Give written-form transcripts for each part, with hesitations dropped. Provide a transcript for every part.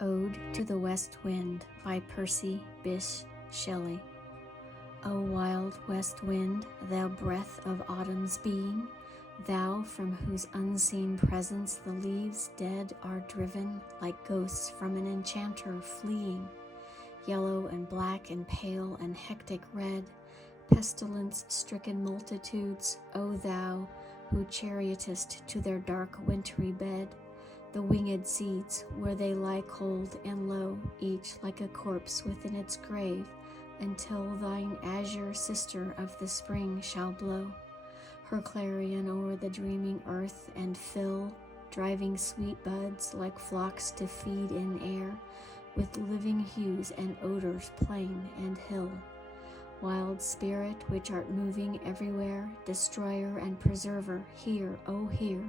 Ode to the West Wind by Percy Bysshe Shelley. O wild west wind, thou breath of autumn's being, thou from whose unseen presence the leaves dead are driven like ghosts from an enchanter fleeing, yellow and black and pale and hectic red, pestilence-stricken multitudes, O thou who chariotest to their dark wintry bed the winged seeds, where they lie cold and low, each like a corpse within its grave, until thine azure sister of the spring shall blow her clarion o'er the dreaming earth, and fill, driving sweet buds like flocks to feed in air, with living hues and odors plain and hill. Wild spirit, which art moving everywhere, destroyer and preserver, hear, O hear!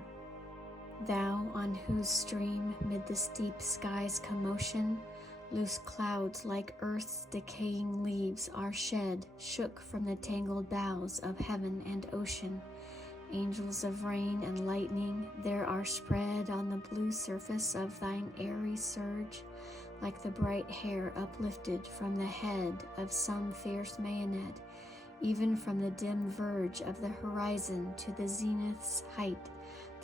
Thou, on whose stream, mid the steep sky's commotion, loose clouds like earth's decaying leaves are shed, shook from the tangled boughs of heaven and ocean. Angels of rain and lightning there are spread on the blue surface of thine airy surge, like the bright hair uplifted from the head of some fierce Maenad, even from the dim verge of the horizon to the zenith's height,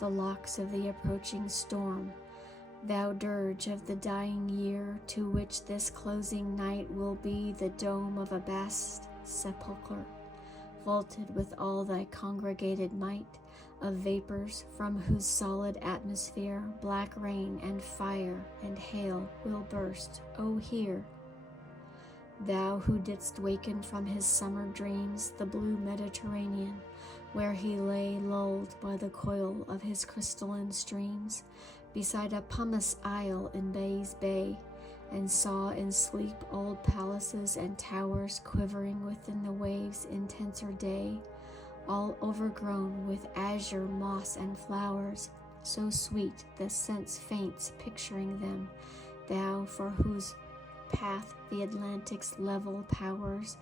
the locks of the approaching storm, thou dirge of the dying year, to which this closing night will be the dome of a vast sepulchre, vaulted with all thy congregated might of vapors, from whose solid atmosphere black rain and fire and hail will burst. O hear! Thou who didst waken from his summer dreams the blue Mediterranean, where he lay lulled by the coil of his crystalline streams, beside a pumice isle in Bay's Bay, and saw in sleep old palaces and towers quivering within the waves' intenser day, all overgrown with azure moss and flowers, so sweet the sense faints picturing them, thou for whose path the Atlantic's level powers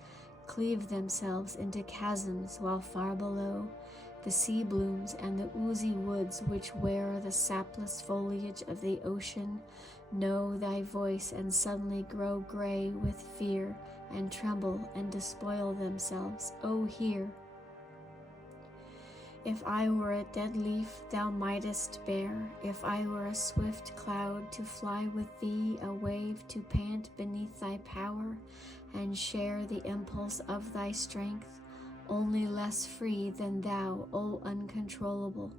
cleave themselves into chasms, while far below the sea blooms and the oozy woods which wear the sapless foliage of the ocean know thy voice and suddenly grow gray with fear and tremble and despoil themselves. O hear! If I were a dead leaf thou mightest bear, if I were a swift cloud to fly with thee, a wave to pant beneath thy power and share the impulse of thy strength, only less free than thou, O uncontrollable.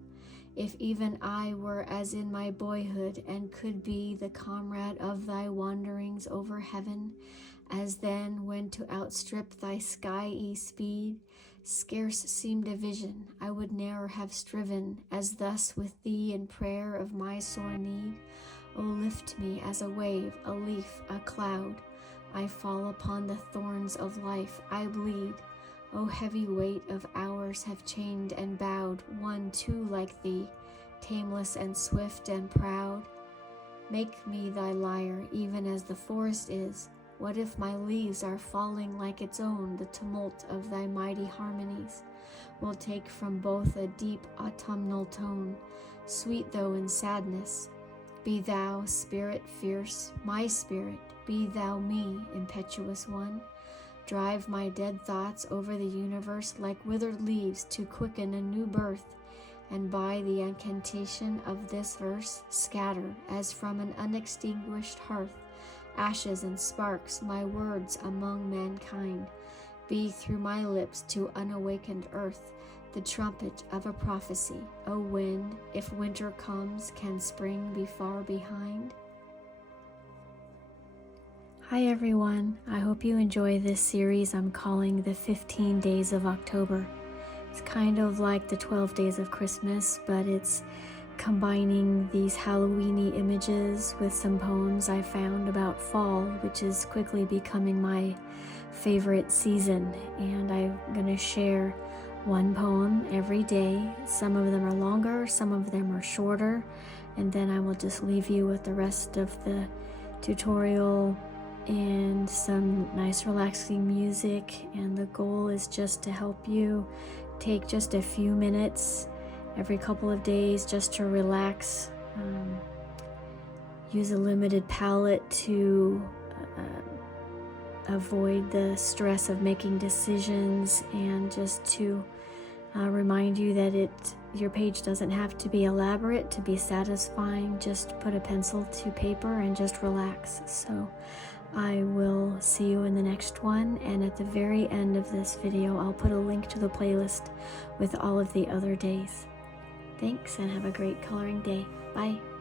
If even I were as in my boyhood, and could be the comrade of thy wanderings over heaven, as then when to outstrip thy sky-y speed scarce seemed a vision, I would ne'er have striven, as thus with thee in prayer of my sore need. O lift me as a wave, a leaf, a cloud. I fall upon the thorns of life, I bleed. O heavy weight of hours have chained and bowed one too like thee, tameless and swift and proud. Make me thy lyre, even as the forest is. What if my leaves are falling like its own? The tumult of thy mighty harmonies will take from both a deep autumnal tone, sweet though in sadness. Be thou, spirit fierce, my spirit, be thou me, impetuous one. Drive my dead thoughts over the universe like withered leaves to quicken a new birth, and by the incantation of this verse scatter, as from an unextinguished hearth, ashes and sparks, my words among mankind. Be through my lips to unawakened earth the trumpet of a prophecy. O wind, if winter comes, can spring be far behind? Hi everyone, I hope you enjoy this series I'm calling the 15 Days of October. It's kind of like the 12 Days of Christmas, but it's combining these Halloween-y images with some poems I found about fall, which is quickly becoming my favorite season. And I'm going to share one poem every day. Some of them are longer, some of them are shorter, and then I will just leave you with the rest of the tutorial and some nice relaxing music. And the goal is just to help you take just a few minutes every couple of days just to relax use a limited palette to avoid the stress of making decisions, and just to remind you that your page doesn't have to be elaborate to be satisfying. Just put a pencil to paper and just relax. So I will see you in the next one, and at the very end of this video I'll put a link to the playlist with all of the other days. Thanks, and have a great coloring day. Bye.